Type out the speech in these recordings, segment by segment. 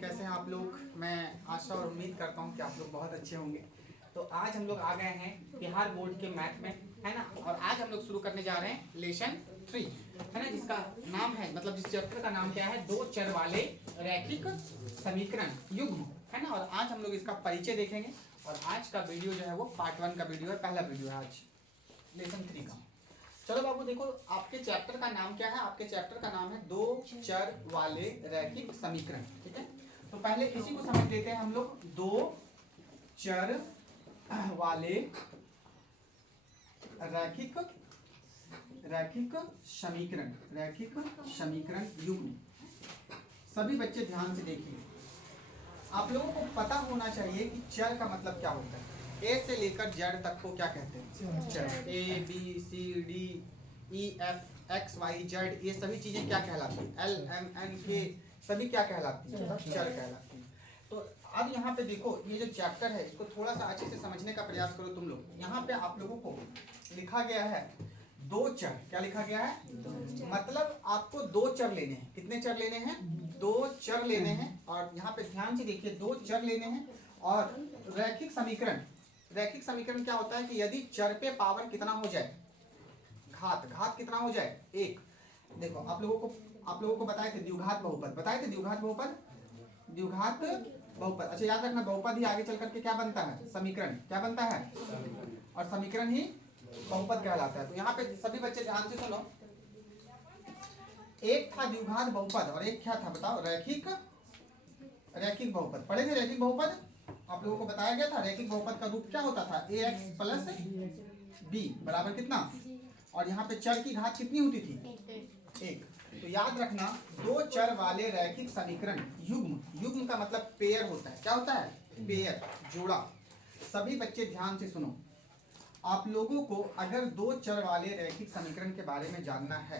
कैसे हैं आप लोग। मैं आशा और उम्मीद करता हूं कि आप लोग बहुत अच्छे होंगे। तो आज हम लोग आ गए हैं बिहार बोर्ड के मैथ में, है ना। और आज हम लोग शुरू करने जा रहे हैं लेसन 3, है ना, जिसका नाम है, मतलब जिस चैप्टर का नाम क्या है, दो चर वाले रैखिक समीकरण युग्म, है ना। और आज हम लोग इसका परिचय देखेंगे। और आज का वीडियो जो है वो पार्ट 1 का वीडियो है, पहला वीडियो है आज लेसन 3 का। चलो बाबू देखो, आपके चैप्टर का नाम क्या है। आपके चैप्टर का नाम है दो चर वाले रैखिक समीकरण, ठीक है। तो पहले इसी को समझ लेते हैं हम लोग। दो चर वाले रैखिक रैखिक समीकरण, रैखिक समीकरण युग्म। सभी बच्चे ध्यान से देखिए। आप लोगों को पता होना चाहिए कि चर का मतलब क्या होता है। ए से लेकर जेड तक को क्या कहते हैं? चर। A B C D E F X Y Z, ये सभी चीजें क्या कहलाती हैं? एल एम एन के सभी क्या कहलाती हैं? चर कहलाती हैं। तो अब यहाँ पे देखो, ये जो चैप्टर है इसको थोड़ा सा अच्छे से समझने का प्रयास करो तुम लोग। यहाँ पे आप लोगों को लिखा गया है दो चर। क्या लिखा गया है? मतलब आपको दो चर लेने हैं। कितने चर लेने हैं? दो चर लेने हैं। और यहाँ पे ध्यान से देखिए, दो चर लेने हैं। और रैखिक समीकरण, रैखिक समीकरण क्या होता है कि यदि चर पे पावर कितना हो जाए, घात, घात कितना हो जाए? एक। देखो आप लोगों को बताए थे द्विघात बहुपद, बताए थे द्विघात बहुपद, द्विघात बहुपद। अच्छा याद रखना, बहुपद ही आगे चल करके क्या बनता है? समीकरण। क्या बनता है? और समीकरण ही बहुपद कहलाता है। तो यहाँ पे सभी बच्चे ध्यान से सुनो। एक था द्विघात बहुपद और एक क्या था बताओ? रैखिक रैखिक बहुपद। पढ़े थे रैखिक बहुपद? आप लोगों को बताया गया था रैखिक बहुपद का रूप क्या होता था? ए एक्स प्लस बी बराबर कितना? और यहाँ पे चर की घात कितनी होती थी? एक। तो याद रखना, दो चर वाले रैखिक समीकरण युग्म, युग्म का मतलब पेयर होता है। क्या होता है? पेयर, जोड़ा। सभी बच्चे ध्यान से सुनो। आप लोगों को अगर दो चर वाले रैखिक समीकरण के बारे में जानना है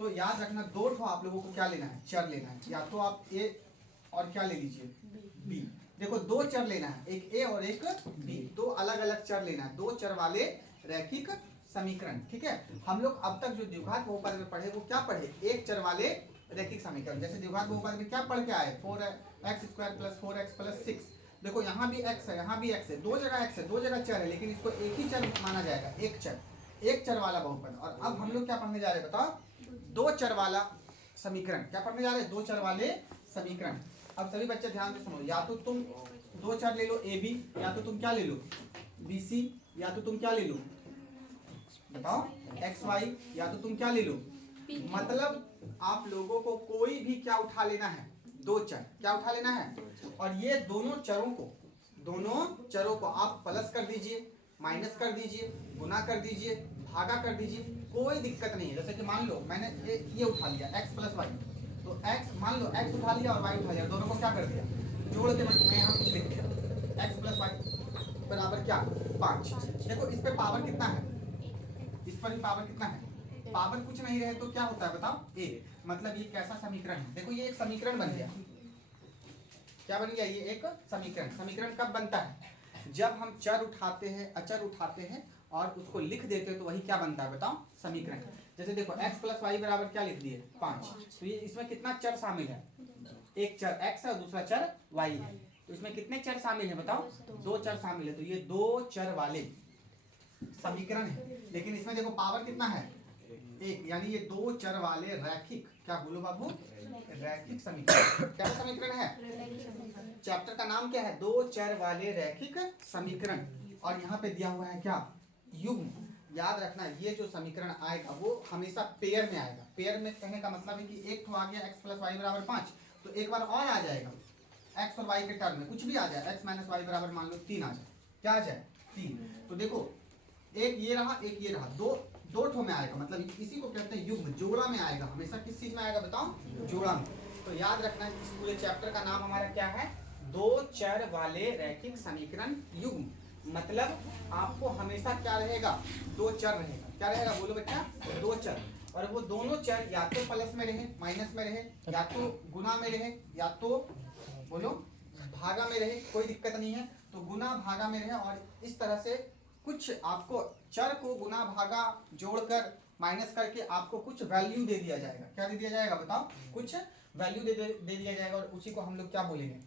तो याद रखना, दो ठो आप लोगों को क्या लेना है? चर लेना है। या तो आप ए और क्या ले लीजिए? बी। देखो दो चर लेना है, एक ए और एक बी, दो अलग अलग चर लेना है। दो चर वाले रैखिक समीकरण, ठीक है। हम लोग अब तक जो द्विघात बहुपद में पढ़े वो क्या पढ़े? एक चर वाले रैखिक समीकरण। जैसे द्विघात बहुपद में क्या पढ़ के आए? 4x² + 4x + 6। देखो यहाँ भी x है, यहाँ भी x है, दो जगह x है, दो जगह चर है, लेकिन इसको एक ही चर माना जाएगा, एक चर, एक चर वाला बहुपद। और अब हम लोग क्या पढ़ने जा रहे हैं बताओ? दो चर वाला समीकरण। क्या पढ़ने जा रहे हैं? दो चर वाले समीकरण। अब सभी बच्चे ध्यान से सुनो। या तो तुम दो चर ले लो ए बी, या तो तुम क्या ले लो? बी सी, या तो तुम क्या ले लो? बताओ एक्स वाई, या तो तुम क्या ले लो? मतलब आप लोगों को कोई भी क्या उठा लेना है? दो चर। क्या उठा लेना है? और ये दोनों चरों को आप प्लस कर दीजिए, माइनस कर दीजिए, गुना कर दीजिए, भागा कर दीजिए, कोई दिक्कत नहीं है। जैसे कि मान लो मैंने ये उठा लिया x + y, तो x, मान लो x उठा लिया और y उठा लिया, दोनों को क्या कर दिया? जोड़ के मैं यहाँ कुछ लिख दिया, x + y बराबर क्या? 5। देखो इस पे पावर कितना है? इस पर भी पावर कितना है? पावर कुछ नहीं रहे तो क्या होता है बताओ? ए। मतलब ये कैसा समीकरण है? देखो ये एक समीकरण बन गया। क्या बन गया? ये एक समीकरण। समीकरण कब बनता है? जब हम चर उठाते हैं, अचर उठाते हैं और उसको लिख देते हैं, तो वही क्या बनता है बताओ? समीकरण। जैसे देखो x + y बराबर क्या लिख दिए? 5। तो ये इसमें कितना चर शामिल है? एक चर x है और दूसरा चर y है। तो इसमें कितने चर शामिल है बताओ? दो चर शामिल है। तो ये दो चर वाले समीकरण है। लेकिन इसमें देखो पावर कितना है? एक। यानी ये दो चर वाले रैखिक, क्या बोलो बाबू? रैखिक समीकरण। क्या समीकरण है? चैप्टर का नाम क्या है? दो चर वाले रैखिक समीकरण। और यहाँ पे दिया हुआ है क्या? युग्म। याद रखना, ये जो समीकरण आएगा वो हमेशा पेयर में आएगा। पेयर में कहने का मतलब है कि एक तो आ गया x + y बराबर 5, तो एक बार और आ जाएगा x और y के टर्म में, कुछ भी आ जाए, x - y बराबर मान लो 3 आ जाए। क्या आ जाए? 3। तो देखो एक ये रहा, एक ये रहा, दो ठो में आएगा। मतलब इसी को कहते हैं युग्म, जोड़ा में आएगा। हमेशा किस चीज में आएगा बताओ? जोड़ा में। तो याद रखना, इस पूरे चैप्टर का नाम हमारा क्या है? दो चर वाले रैखिक समीकरण युग्म। मतलब आपको हमेशा क्या रहेगा? दो चर रहेगा। क्या रहेगा बोलो बच्चा? दो चर। और वो दोनों चर या तो प्लस में रहे, माइनस में रहे, या तो गुना में रहे, या तो बोलो भागा में रहे, कोई दिक्कत नहीं है। तो गुना भागा में रहे, और इस तरह से कुछ आपको चर को गुना भागा जोड़कर माइनस करके आपको कुछ वैल्यू दे दिया जाएगा। क्या दे दिया जाएगा बताओ? कुछ वैल्यू दे दिया जाएगा और उसी को हम लोग क्या बोलेंगे,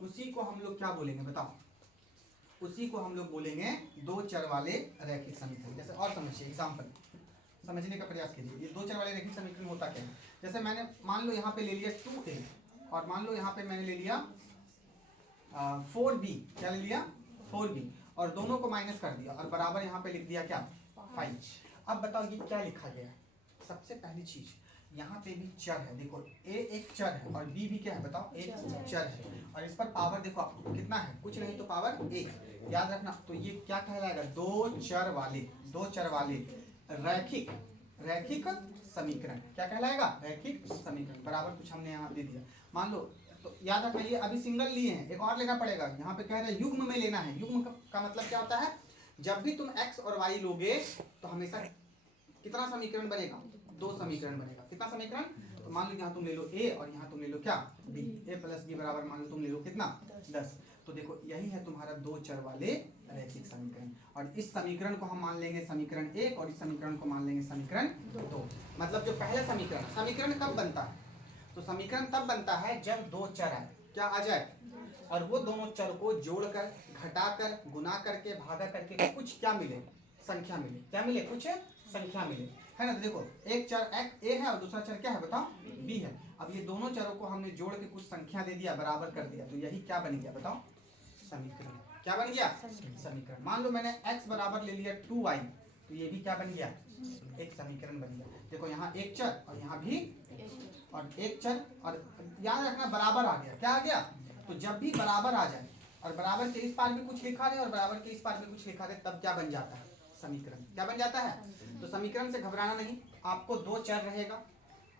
उसी को हम लोग क्या बोलेंगे बताओ, उसी को हम लोग बोलेंगे दो चर वाले रैखिक समीकरण। जैसे और समझिए, एग्जाम्पल समझने का प्रयास कीजिए। ये दो चर वाले रैखिक समीकरण होता क्या है? जैसे मैंने मान लो यहाँ पे ले लिया 2a और मान लो यहाँ पे मैंने ले लिया 4b, क्या ले लिया 4b, और दोनों को माइनस कर दिया और बराबर यहाँ पे लिख दिया क्या 5। अब बताओ ये क्या लिखा गया है? सबसे पहली चीज यहाँ पे भी चर है, देखो a एक चर है और b भी क्या है बताओ, एक चर है, और इस पर पावर देखो आप कितना है, कुछ नहीं तो पावर 1, याद रखना। तो ये क्या कहलाएगा, दो चर वाले रैखिक समीकरण। क्या कहलाएगा, रैखिक समीकरण। बराबर कुछ हमने यहाँ दे दिया, मान लो। तो याद रखना ये अभी सिंगल लिए हैं, एक और लेना पड़ेगा। यहाँ पे कह रहे हैं युग्म में लेना है। युग्म का मतलब क्या होता है, जब भी तुम x और y लोगे तो हमेशा कितना समीकरण बनेगा, दो समीकरण बनेगा। कितना समीकरण, तो मान लो यहाँ तुम ले लो a और यहाँ तुम ले लो क्या b, a प्लस b बराबर मान लो तुम ले लो कितना 10। तो देखो यही है तुम्हारा दो चर वाले रैखिक समीकरण, और इस समीकरण को हम मान लेंगे समीकरण 1 और इस समीकरण को मान लेंगे समीकरण 2। मतलब जो पहला समीकरण कब बनता है, तो समीकरण तब बनता है जब दो चर आए, क्या आ जाए, और वो दोनों चर को जोड़कर, घटाकर, गुना करके, भागा करके कुछ क्या मिले, संख्या मिले। क्या मिले, कुछ संख्या मिले, है ना। तो देखो एक चर a है और दूसरा चर क्या है बताओ, b है। अब ये दोनों चरों को हमने जोड़ के कुछ संख्या दे दिया, बराबर कर दिया, तो यही क्या बन गया बताओ, समीकरण। क्या बन गया, समीकरण। मान लो मैंने x बराबर ले लिया 2y, तो ये भी क्या बन गया, एक समीकरण बन गया। देखो यहाँ एक चर और यहाँ भी और एक चर, और याद रखना बराबर आ गया। क्या आ गया, तो जब भी बराबर आ जाए और बराबर के इस पार भी कुछ लिखा रहे और बराबर के इस पार भी कुछ लिखा रहे, तब क्या बन जाता है, समीकरण। क्या बन जाता है, तो समीकरण से घबराना नहीं। आपको दो चर रहेगा,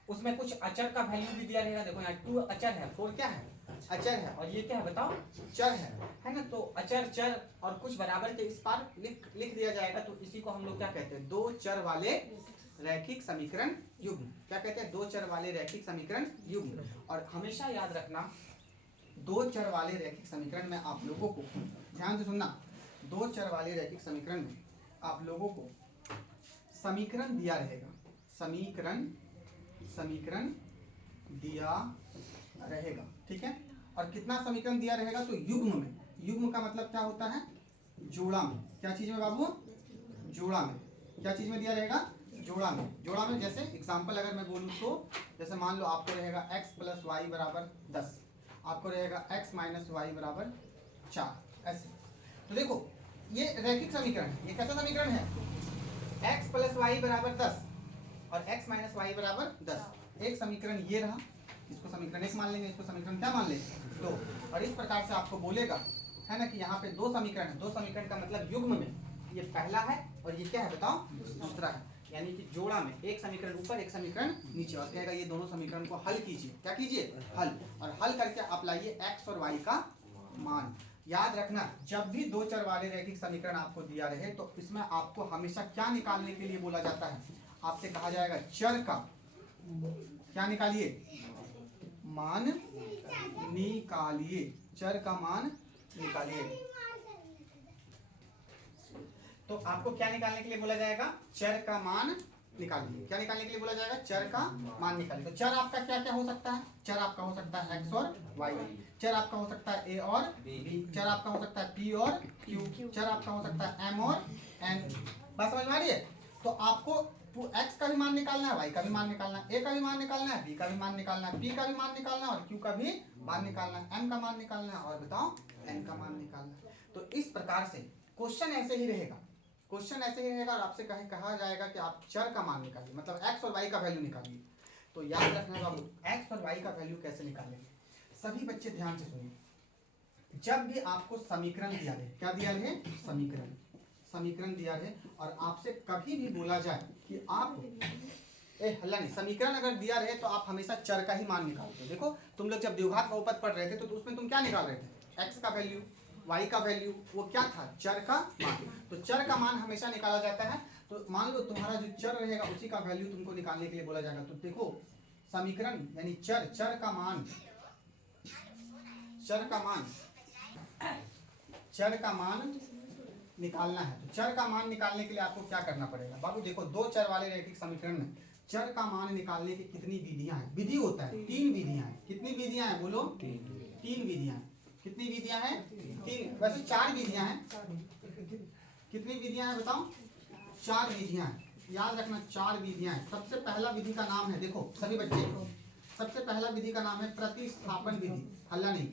उसमें कुछ अचर का वैल्यू भी दिया रहेगा। देखो यहाँ 2 अचर है, 4 क्या है, अचर है, और ये क्या है बताओ, चर है ना। तो अचर, चर और कुछ बराबर के इस पार लिख दिया जाएगा। तो इसी को हम लोग क्या कहते हैं, दो चर वाले रैखिक समीकरण युग्म। क्या कहते हैं, दो चर वाले रैखिक समीकरण युग्म। और हमेशा याद रखना, दो चर वाले रैखिक समीकरण में आप लोगों को ध्यान से सुनना, दो चर वाले रैखिक समीकरण में आप लोगों को समीकरण दिया रहेगा, समीकरण दिया रहेगा, ठीक है। और कितना समीकरण दिया रहेगा, तो युग्म में। युग्म का मतलब क्या होता है, जोड़ा में। क्या चीज में बाबू, जोड़ा में। क्या चीज में दिया रहेगा, जोड़ा में। जोड़ा में जैसे एग्जांपल अगर मैं बोलूँ तो, जैसे मान लो आपको रहेगा x प्लस वाई बराबर 10, आपको रहेगा x माइनस वाई बराबर 4, ऐसे। तो देखो ये रैखिक समीकरण, ये कैसा समीकरण है, x प्लस वाई बराबर 10 और x माइनस वाई बराबर 10। एक समीकरण ये रहा, इसको समीकरण 1 मान लेंगे, इसको समीकरण क्या मान लेंगे, 2। और इस प्रकार से आपको बोलेगा, है ना, कि यहाँ पे दो समीकरण है। दो समीकरण का मतलब युग्म में ये पहला है और ये क्या है बताओ, दूसरा है। यानी कि जोड़ा में एक समीकरण ऊपर एक समीकरण नीचे, और कहेगा ये दोनों समीकरण को हल कीजिए। क्या कीजिए, हल। और हल करके आप लाइए x और y का मान। याद रखना, जब भी दो चर वाले रैखिक समीकरण आपको दिया रहे तो इसमें आपको हमेशा क्या निकालने के लिए बोला जाता है, आपसे कहा जाएगा चर का क्या निकालिए, मान निकालिए, चर का मान निकालिए। तो आपको क्या निकालने के लिए बोला जाएगा, चर का मान निकालिए। क्या निकालने के लिए बोला जाएगा, चर का मान निकालिए। तो चर आपका क्या क्या हो सकता है, चर आपका हो सकता है x और y, चर आपका हो सकता है a और b, चर आपका हो सकता है p और q, चर आपका हो सकता है m और n। बात समझ में आ रही है। तो आपको x का भी मान निकालना है, y का भी मान निकालना है, a का भी मान निकालना है, b का भी मान निकालना है, p का भी मान निकालना है और q का भी मान निकालना है, m का मान निकालना है और बताओ n का मान निकालना है। तो इस प्रकार से क्वेश्चन ऐसे ही रहेगा, क्वेश्चन ऐसे ही रहेगा और आपसे कहा जाएगा कि आप चर का मान निकालिए, मतलब x और y का वैल्यू निकालिए। तो याद रखना बाबू, x और y का वैल्यू कैसे निकालेंगे, सभी बच्चे ध्यान से सुनिए। जब भी आपको समीकरण दिया रहे, क्या दिया रहे, समीकरण दिया रहे, और आपसे कभी भी बोला जाए कि आप हल्ला नहीं, समीकरण अगर दिया रहे तो आप हमेशा चर का ही मान निकालते हो। देखो तुम लोग जब द्विघात बहुपद पढ़ रहे थे तो उसमें तुम क्या निकाल रहे थे, x का वैल्यू, y का वैल्यू, वो क्या था, चर का मान। तो चर का मान हमेशा निकाला जाता है। तो मान लो तुम्हारा जो चर रहेगा उसी का वैल्यू तुमको निकालने के लिए बोला जाएगा। तो देखो समीकरण यानी चर का मान निकालना है। तो चर का मान निकालने के लिए आपको क्या करना पड़ेगा बाबू, देखो दो चर वाले रैखिक समीकरण में चर का मान निकालने की कितनी विधियां हैं? विधि होता है, 3 विधियां हैं। कितनी विधियां हैं बोलो? 3 विधियां हैं। कितनी विधियां हैं? 3। वैसे 4 विधियां हैं। कितनी विधियां हैं बताओ? 4 विधियां हैं। याद रखना 4 विधियां हैं। सबसे पहला विधि का नाम है, देखो सभी बच्चे, सबसे पहला विधि का नाम है प्रतिस्थापन विधि। हल्ला नहीं,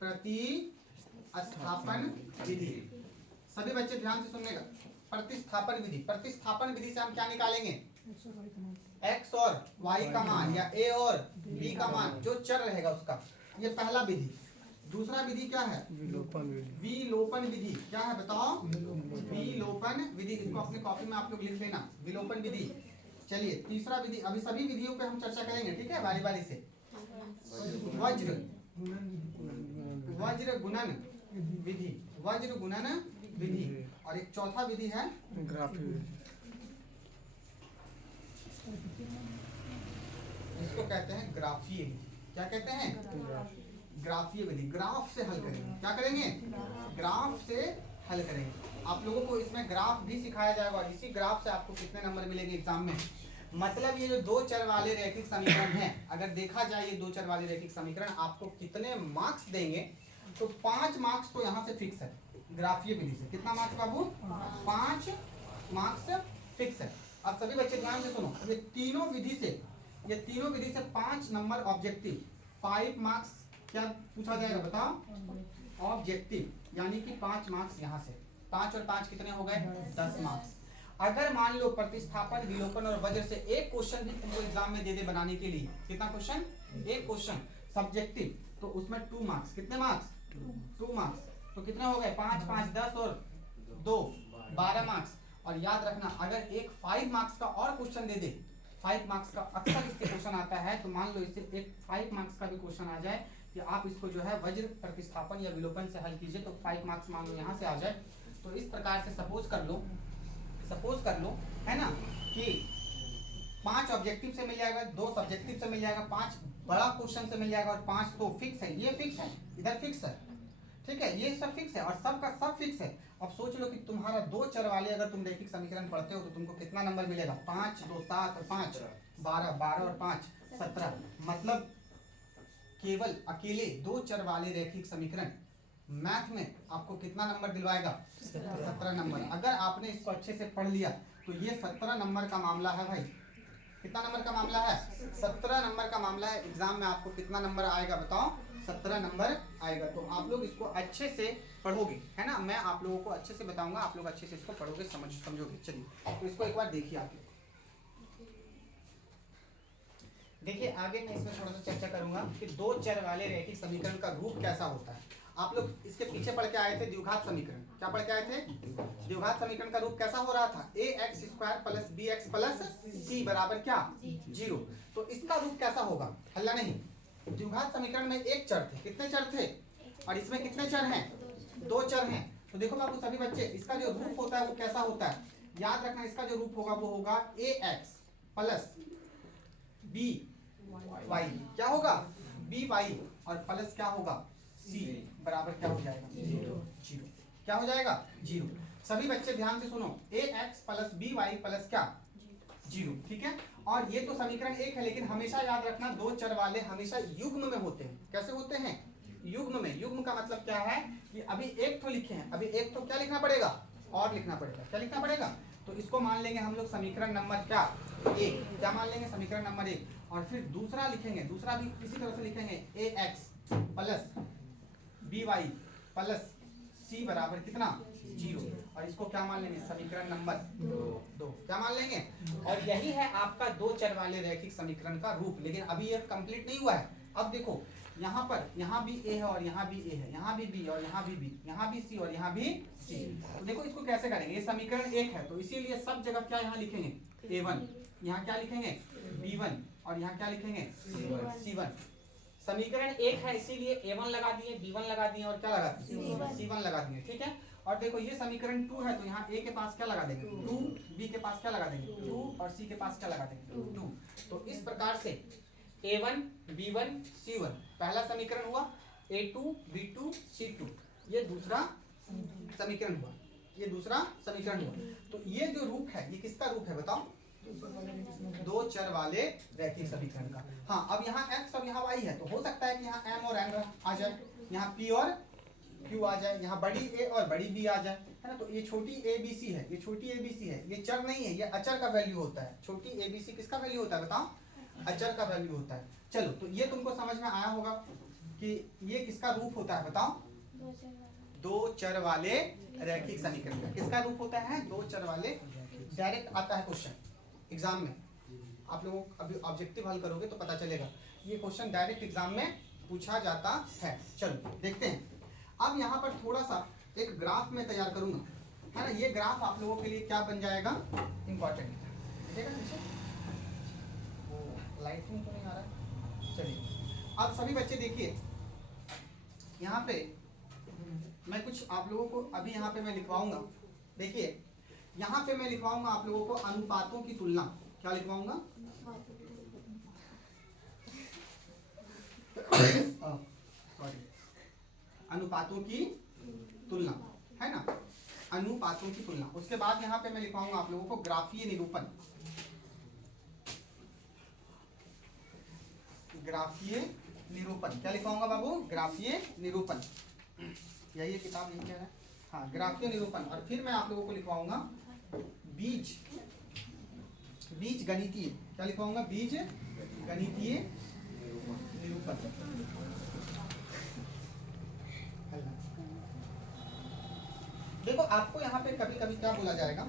प्रतिस्थापन विधि। सभी बच्चे ध्यान से सुनने का। प्रतिस्थापन विधि, प्रतिस्थापन विधि से हम क्या निकालेंगे? x और y का मान या a और b का मान जो चर रहेगा उसका। ये पहला विधि। दूसरा विधि क्या है? विलोपन विधि। क्या है बताओ? विलोपन विधि। इसको अपने कॉपी में आप लोग लिख लेना, विलोपन विधि। चलिए तीसरा विधि, अभी सभी विधियों पे हम चर्चा करेंगे, ठीक है, बारी बारी से। वज्र गुणन विधि, वज्र गुणन विधि। और एक चौथा विधि है ग्राफीय विधि, इसको कहते हैं ग्राफीय विधि। क्या कहते हैं? ग्राफीय विधि। ग्राफ से हल करेंगे। क्या करेंगे? ग्राफ से हल करेंगे। आप लोगों को इसमें ग्राफ भी सिखाया जाएगा और इसी ग्राफ से आपको कितने नंबर मिलेंगे एग्जाम में। मतलब ये जो 2 चर वाले रैखिक समीकरण हैं, अगर देखा जाए ये 2 चर वाले रैखिक समीकरण आपको कितने मार्क्स देंगे, तो 5 मार्क्स तो यहाँ से फिक्स है ग्राफीय विधि से। कितना मार्क्स बाबू? 5 मार्क्स फिक्स है। अब सभी बच्चे ध्यान से सुनो, ये तीनों विधि से 5 नंबर ऑब्जेक्टिव, 5 मार्क्स क्या पूछा जाएगा बताओ? ऑब्जेक्टिव, यानी कि 5 मार्क्स यहाँ से। 5 और 5 कितने हो गए? 10 मार्क्स। अगर मान लो प्रतिस्थापन, विलोपन और वज्र से एक क्वेश्चन भी तुमको एग्जाम में दे दे बनाने के लिए, कितना क्वेश्चन? एक क्वेश्चन सब्जेक्टिव, तो उसमें 2 मार्क्स। कितने मार्क्स? 2 मार्क्स। तो कितने हो गए? 5 5 10 और 2 12 मार्क्स। और याद रखना अगर एक 5 मार्क्स का और क्वेश्चन दे दे, 5 मार्क्स का अक्सर इससे क्वेश्चन आता है, तो मान लो इससे एक 5 मार्क्स का भी क्वेश्चन आ जाए कि आप इसको जो है वज्र, प्रतिस्थापन या विलोपन से हल कीजिए, तो 5 मार्क्स मान लो यहाँ से आ जाए। तो इस प्रकार से सपोज कर लो है ना कि 5 ऑब्जेक्टिव से मिल जाएगा, 2 सब्जेक्टिव से मिल जाएगा, 5 बड़ा क्वेश्चन से मिल जाएगा और 5 तो फिक्स है। ये फिक्स है, इधर फिक्स है, ठीक है, ये सब फिक्स है और सबका सब फिक्स है। अब सोच लो कि तुम्हारा 2 चर वाले अगर तुम रैखिक समीकरण पढ़ते हो तो तुमको कितना नंबर मिलेगा? 5 2 7 और 5 12, 12 और 5 17। मतलब केवल अकेले 2 चर वाले रैखिक समीकरण मैथ में आपको कितना नंबर दिलवाएगा? 17 नंबर। अगर आपने इसको अच्छे से पढ़ लिया तो ये 17 नंबर का मामला है भाई। कितना नंबर का मामला है? 17 नंबर का मामला है। एग्जाम में आपको कितना नंबर आएगा बताओ? 17 नंबर आएगा। तो आप लोग इसको अच्छे से पढ़ोगे, है ना, मैं आप लोगों को अच्छे से बताऊंगा, आप लोग अच्छे से इसको पढ़ोगे, समझोगे। चलिए तो इसको एक बार देखिए आप लोग। देखिए आगे मैं इसमें थोड़ा सा चर्चा करूंगा कि 2 चर वाले रैखिक समीकरण का रूप कैसा होता है। आप लोग इसके पीछे पढ़ के आए थे द्विघात समीकरण। क्या पढ़ के आए थे? द्विघात समीकरण का रूप कैसा हो रहा था? ax² + bx + c बराबर क्या? 0। तो इसका रूप कैसा होगा? हल्ला नहीं। द्विघात समीकरण में एक चर थे, कितने चर थे? और इसमें कितने चर हैं? 2 चर हैं। तो देखो बाबू सभी बच्चे, इसका जो रूप होता है वो कैसा होता है? याद रखना, इसका जो रूप होगा वो होगा ax + by। क्या होगा? by और प्लस क्या होगा? c बराबर क्या हो जाएगा? 0। क्या हो जाएगा? 0। सभी बच्चे ध्यान से सुनो, ax + by + क्या? 0, ठीक है। और ये तो समीकरण एक है, लेकिन हमेशा याद रखना 2 चर वाले हमेशा युग्म में होते हैं। कैसे होते हैं? युग्म में। युग्म का मतलब क्या है कि अभी एक तो लिखे हैं, अभी एक तो क्या लिखना पड़ेगा? और लिखना पड़ेगा। क्या लिखना पड़ेगा? तो इसको मान लेंगे हम लोग समीकरण नंबर क्या? 1। क्या मान लेंगे? समीकरण नंबर 1। और फिर दूसरा लिखेंगे, दूसरा भी इसी तरह से लिखेंगे ax + by + c बराबर कितना? 0। और इसको क्या मान लेंगे? समीकरण नंबर 2। क्या मान लेंगे? और यही है आपका 2 चर वाले रैखिक समीकरण का रूप। लेकिन अभी ये कंप्लीट नहीं हुआ है। अब देखो यहाँ पर, यहाँ भी a है और यहाँ भी a है, यहाँ भी b और यहाँ भी b, यहाँ भी c और यहाँ भी c। तो देखो इसको कैसे करेंगे? ये समीकरण 1 है तो इसीलिए सब जगह क्या यहाँ लिखेंगे? a1। यहाँ क्या लिखेंगे? b1 और यहाँ क्या लिखेंगे? c1। समीकरण 1 है इसीलिए a1 लगा दिए, b1 लगा दिए और क्या लगा दिए? c1 लगा दिए, ठीक है। और देखो ये समीकरण 2 है तो यहाँ a के पास क्या लगा देंगे? 2, b के पास क्या लगा देंगे? 2 और c के पास क्या लगा देंगे? 2। तो इस प्रकार से a1 b1 c1 पहला समीकरण हुआ, a2 b2 c2 ये दूसरा समीकरण हुआ, ये दूसरा समीकरण हुआ। तो ये जो रूप है ये किसका रूप है बताओ? दो चर वाले रैखिक समीकरण का। हाँ, अब यहाँ x और यहाँ y है, तो हो सकता है कि यहाँ m और n आ जाए, यहाँ p और q आ जाए, यहाँ बड़ी a और बड़ी b आ जाए, है ना। तो ये छोटी abc है, ये छोटी abc है, ये चर नहीं है, ये अचर का वैल्यू होता है। छोटी abc किसका वैल्यू होता है बताओ? अचर का वैल्यू होता है। चलो, तो ये तुमको समझ में आया होगा कि ये किसका रूप होता है बताओ? दो चर वाले रैखिक समीकरण का। किसका रूप होता है? दो चर वाले। डायरेक्ट आता है क्वेश्चन एग्जाम में, आप लोग अभी ऑब्जेक्टिव हल करोगे तो पता चलेगा। ये क्वेश्चन डायरेक्ट एग्जाम में पूछा जाता है। चलो देखते हैं। अब यहाँ पर थोड़ा सा एक ग्राफ में तैयार करूंगा, है ना। ये ग्राफ आप लोगों के लिए क्या बन जाएगा? इंपॉर्टेंट। देखिएगा नीचे, लाइटिंग तो नहीं आ रहा है। चलिए, अब सभी बच्चे देखिए, यहाँ पे मैं कुछ आप लोगों को अभी यहाँ पे मैं लिखवाऊंगा। देखिए, यहाँ पे मैं लिखवाऊंगा आप लोगों को अनुपातों की तुलना। क्या लिखवाऊंगा? सॉरी, अनुपातों की तुलना, है ना। अनुपातों की तुलना। उसके बाद यहाँ पे मैं लिखवाऊंगा आप लोगों को ग्राफीय निरूपण। ग्राफीय निरूपण क्या लिखवाऊंगा बाबू? ग्राफीय निरूपण। यही है किताब, यही कह रहा है। हाँ, ग्राफीय निरूपण। और फिर मैं आप लोगों को लिखवाऊंगा बीज गणितीय। क्या लिखवाऊंगा? बीज गणितीय निरूपण। देखो, आपको यहाँ पे कभी कभी क्या बोला जाएगा?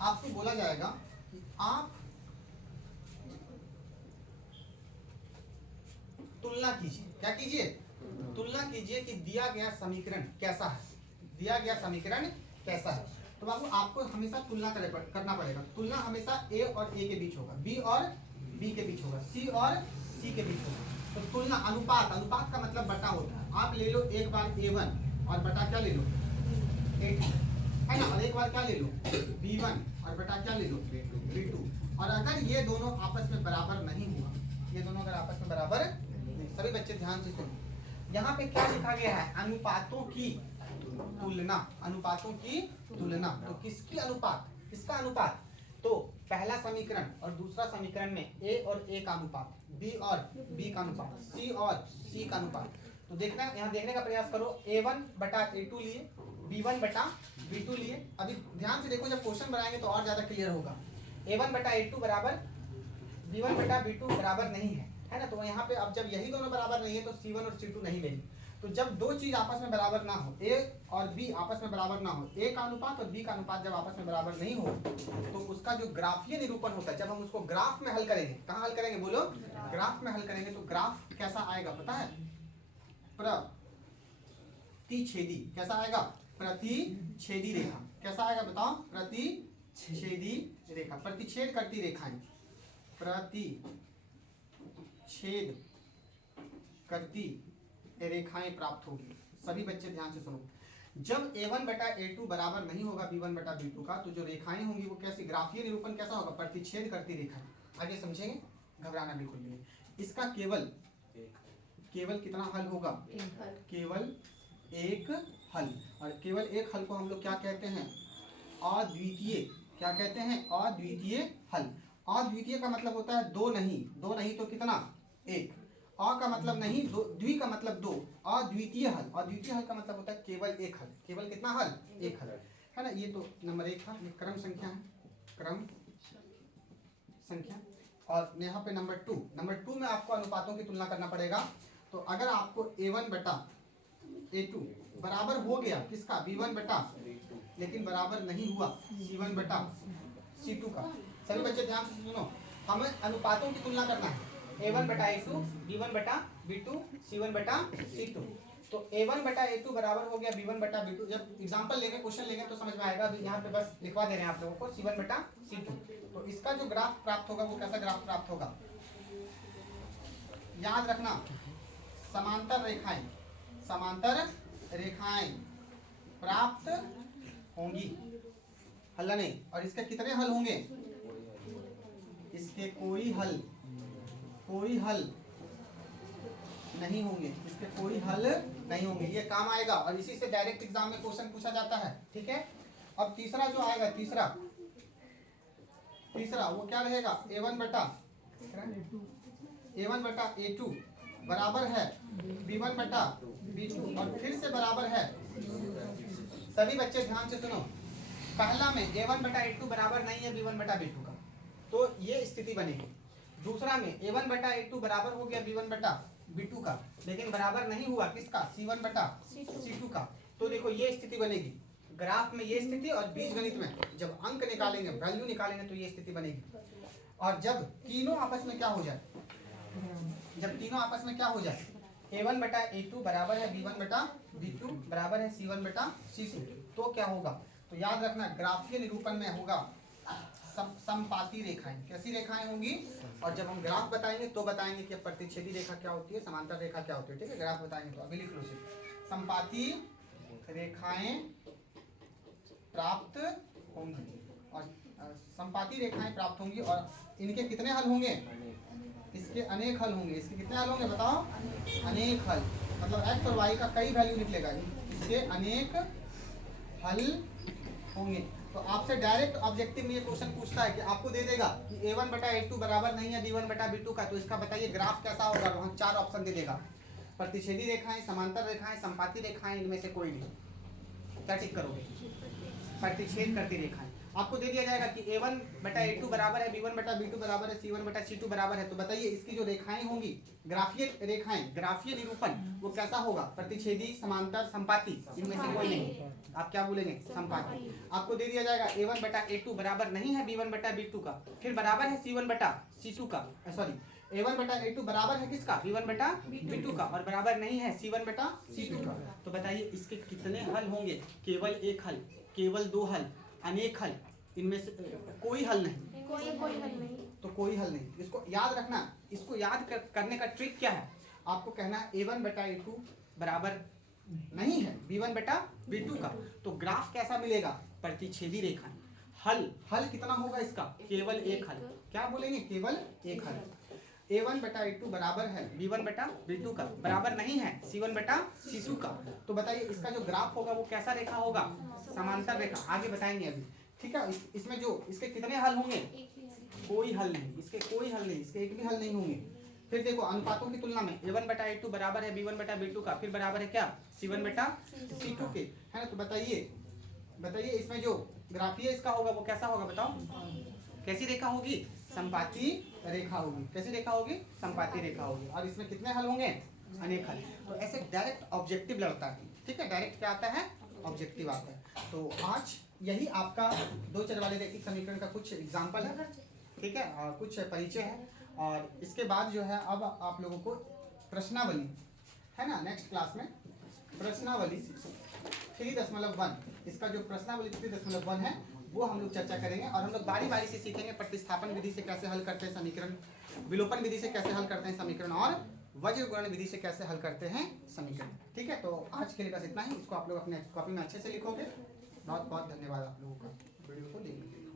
आपको बोला जाएगा कि आप तुलना कीजिए। क्या कीजिए? तुलना कीजिए कि दिया गया समीकरण कैसा है। दिया गया समीकरण कैसा है। तो बाबू आपको हमेशा तुलना करना पड़ेगा। तुलना हमेशा a और a के बीच होगा, b और b के बीच होगा, c और c के बीच होगा। तो तुलना अनुपात, अनुपात का मतलब बटा होता है। आप ले लो एक बार a1 और बटा क्या ले लो? a2, है ना। और एक बार क्या ले लो? b1 और बटा क्या ले लो? b2। और अगर ये दोनों आपस में बराबर नहीं हुआ, ये दोनों अगर आपस में बराबर, सभी बच्चे ध्यान से सुनो, यहाँ पे क्या लिखा गया है? अनुपातों की तुलना। अनुपातों की तुलना। तो किसकी अनुपात? किसका अनुपात? तो पहला समीकरण और दूसरा समीकरण में a और a का अनुपात, b और b का अनुपात, c और c का अनुपात। तो देखना, यहाँ देखने का प्रयास करो। a1 बटा a2 लिए, b1 बटा b2 लिए। अभी ध्यान से देखो, जब क्वेश्चन बनाएंगे तो और ज्यादा क्लियर होगा। a1 बटा a2 बराबर b1 बटा b2 बराबर नहीं है ना। तो यहाँ पे अब जब यही दोनों बराबर नहीं है तो c1 और c2 नहीं लेंगे। तो जब दो चीज आपस में बराबर ना हो, a और b आपस में बराबर ना हो, a का अनुपात और b का अनुपात जब आपस में बराबर नहीं हो, तो उसका जो ग्राफीय निरूपण होता है, जब हम उसको ग्राफ में हल करेंगे, कहाँ हल करेंगे बोलो? ग्राफ में हल करेंगे। तो ग्राफ कैसा आएगा पता है? प्रतिच्छेदी। कैसा आएगा? प्रतिच्छेदी रेखा। कैसा आएगा बताओ? प्रतिच्छेदी रेखा। प्रतिच्छेद करती रेखाएं, प्रतिच्छेद करती रेखाएं प्राप्त होगी। सभी बच्चे ध्यान से सुनो। जब a1 बटा a2 बराबर नहीं होगा b1 बटा b2 का, तो जो रेखाएं होंगी वो कैसी? ग्राफीय निरूपण कैसा होगा? प्रतिच्छेद करती रेखाएं। आगे समझेंगे, घबराना बिल्कुल नहीं। इसका केवल कितना हल होगा? केवल एक हल। और केवल एक हल को हम लोग क्या कहते हैं? अद्वितीय। क्या कहते हैं? अद्वितीय हल। अद्वितीय का मतलब होता है दो नहीं। दो नहीं तो कितना? एक। अ का मतलब नहीं, दो, द्वि का मतलब दो। अद्वितीय हल। अद्वितीय हल का मतलब होता है केवल एक हल। केवल कितना हल? एक हल, है ना। ये तो नंबर 1 था, ये क्रम संख्या है, क्रम संख्या। और यहाँ पे नंबर 2, नंबर 2 में आपको अनुपातों की तुलना करना पड़ेगा। तो अगर आपको a1 बटा a2 बराबर हो गया, किसका? b1 बटा, लेकिन बराबर नहीं हुआ c1 बटा c2 का। सभी बच्चे ध्यान से सुनो, हमें अनुपातों की तुलना करना है। a1 बटा a2, b1 बटा b2, c1 बटा c2। तो a1 बटा a2 बराबर हो गया b1 बटा b2। जब एग्जांपल लेंगे, क्वेश्चन लेंगे तो समझ में आएगा। अभी यहाँ पे बस लिखवा दे रहे हैं आप लोगों को c1 बटा c2। तो इसका जो ग्राफ प्राप्त होगा वो कैसा ग्राफ प्राप्त होगा? याद रखना, समांतर रेखाएं, समांतर रेखाएं प्राप्त होंगी, हल नहीं। और इसके कितने हल होंगे? इसके कोई हल नहीं होंगे। इसके कोई हल नहीं होंगे। ये काम आएगा और इसी से डायरेक्ट एग्जाम में क्वेश्चन पूछा जाता है, ठीक है। अब तीसरा जो आएगा, तीसरा वो क्या रहेगा, a1 बटा a2 बराबर है b1 बटा b2 और फिर से बराबर है। सभी बच्चे ध्यान से सुनो, पहला में a1 बटा a2 बराबर नहीं है b1 बटा b2 का, तो ये स्थिति बनेगी। दूसरा में a1 बटा a2 बराबर हो गया b1 बटा b2 का, लेकिन बराबर नहीं हुआ किसका, c1 बटा c2 का। तो देखो ये स्थिति बनेगी, ग्राफ में ये स्थिति, और बीजगणित में जब अंक निकालेंगे, वैल्यू निकालेंगे तो ये स्थिति बनेगी। और जब तीनों आपस में क्या हो जाए, a1 बटा a2 बराबर है b1 बटा b2 बराबर है c1 बटा c2, तो क्या होगा, तो याद रखना ग्राफीय निरूपण में होगा समपाती रेखाएं। कैसी रेखाएं होंगी, और जब हम ग्राफ बताएंगे तो बताएंगे कि प्रतिच्छेदी रेखा क्या होती है, समांतर रेखा क्या होती है, ठीक है। ग्राफ बताएंगे तो अभी लिख लो सिर्फ, समपाती रेखाएं प्राप्त होंगी, और समपाती रेखाएं प्राप्त होंगी, और इनके कितने हल होंगे, इसके अनेक हल होंगे। इसके कितने हल होंगे बताओ, अनेक हल, मतलब x और y का कई वैल्यू निकलेगा, इसके अनेक हल होंगे। तो आपसे डायरेक्ट ऑब्जेक्टिव में ये क्वेश्चन पूछता है कि आपको दे देगा कि a1 बटा a2 बराबर नहीं है b1 बटा b2 का, तो इसका बताइए ग्राफ कैसा होगा। वहाँ 4 ऑप्शन दे देगा, प्रतिच्छेदी रेखाएं, समांतर रेखाएं, समपाती रेखाएं, इनमें से कोई नहीं। क्या टिक करोगे, प्रतिच्छेद करती रेखाएं। आपको दे दिया जाएगा कि a1 बटा a2 बराबर है b1 बटा b2 बराबर है c1 बटा c2 बराबर है, तो बताइए इसकी जो रेखाएं होंगी, ग्राफीय रेखाएं, ग्राफीय निरूपण वो कैसा होगा, प्रतिच्छेदी, समांतर, संपाती, इनमें से कोई नहीं। आप क्या बोलेंगे, संपाती। आपको दे दिया जाएगा a1 बटा a2 बराबर नहीं है b1 बटा b2 का, फिर बराबर है c1 बटा c2 का, सॉरी a1 बटा a2 बराबर है किसका, b1 बटा b2 का, और बराबर नहीं है c1 बटा c2 का। तो बताइए इसके कितने हल होंगे, केवल एक हल, केवल दो हल, अनेक हल, इनमें से कोई हल नहीं, कोई हल नहीं, तो कोई हल नहीं। इसको याद रखना, इसको याद करने का ट्रिक क्या है, आपको कहना है a1 बटा a2 बराबर नहीं है b1 बटा b2 का, तो ग्राफ कैसा मिलेगा, प्रतिच्छेदी रेखाएं। हल कितना होगा इसका, केवल एक हल। क्या बोलेंगे, केवल एक हल। a1 बटा a2 बराबर है b1 बटा b2 का, बराबर नहीं है c1 बटा c2 का, तो बताइए इसका जो ग्राफ होगा वो कैसा रेखा होगा, समांतर रेखा। आगे बताएंगे अभी, ठीक है। इसमें जो इसके कितने हल होंगे, कोई हल नहीं, इसके कोई हल नहीं, इसके एक भी हल नहीं होंगे। फिर देखो अनुपातों की तुलना में a1 बटा a2 बराबर है b1 बटा b2 का, फिर बराबर है क्या, c1 बटा c2 के, है ना। तो बताइए इसमें जो ग्राफीय इसका होगा वो कैसा होगा, बताओ कैसी रेखा होगी, संपाती रेखा होगी। कैसी रेखा होगी, संपाती रेखा होगी। और इसमें कितने हल होंगे, अनेक हल। तो ऐसे डायरेक्ट ऑब्जेक्टिव लड़ता है, ठीक है। डायरेक्ट क्या आता है, ऑब्जेक्टिव आता है। तो आज यही आपका दो चर वाले रैखिक समीकरण का कुछ एग्जाम्पल है, ठीक है, और कुछ परिचय है। और इसके बाद जो है अब आप लोगों को प्रश्नावली है ना, नेक्स्ट क्लास में प्रश्नावली 3.1, इसका जो प्रश्नावली 3.1 है वो हम लोग चर्चा करेंगे। और हम लोग बारी बारी से सीखेंगे प्रतिस्थापन विधि से कैसे हल करते हैं समीकरण, विलोपन विधि से कैसे हल करते हैं समीकरण, और वज्र गुणन विधि से कैसे हल करते हैं समीकरण, ठीक है। तो आज के लिए बस इतना ही। इसको आप लोग अपने कॉपी में अच्छे से लिखोगे। बहुत बहुत धन्यवाद आप लोगों का वीडियो को देखने के लिए।